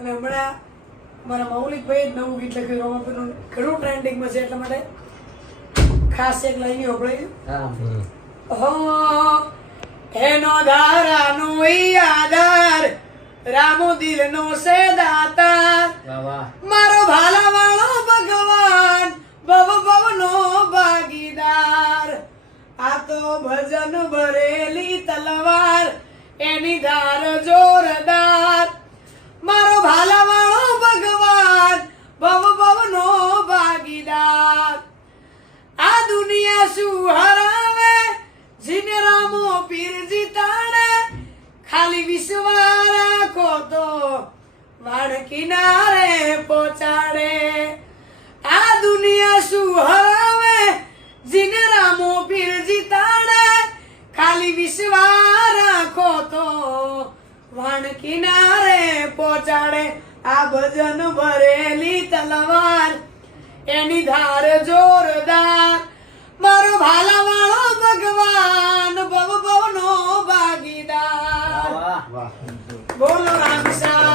અને હમણાં મારા મૌલિકભાઈ નવું ગીત લખ્યું રોમાપીરનું ઘણું ટ્રેન્ડિંગમાં છે એટલા માટે ખાસ એક લાઈન હોભળી હો એનો ધારાનો આધાર રામો દિલનો છે દાતાર મારો ભાલા વાળો ભગવાન ભવ ભવનો ભાગીદાર આ તો ભજન ભરેલી તલવાર એની ધાર જોરદાર મારો ભાલા વાળો ભગવાન ભવ ભવનો ભાગીદાર આ દુનિયા શું હરાવે જીને રામો પીર જીતાડે ખાલી વિશ્વાસ રાખો તો વાડ કિનારે પહોંચાડે આ દુનિયા શું હરાવે જીને રામો પીર જીતાડે ખાલી વિશ્વાસ રાખો તો વાડ કિનારે પહોંચાડે આ ભજન ભરેલી તલવાર એની ધાર જોરદાર મારો ભાલા વાળો ભગવાન ભવ ભવનો ભાગીદાર બોલો રામ સા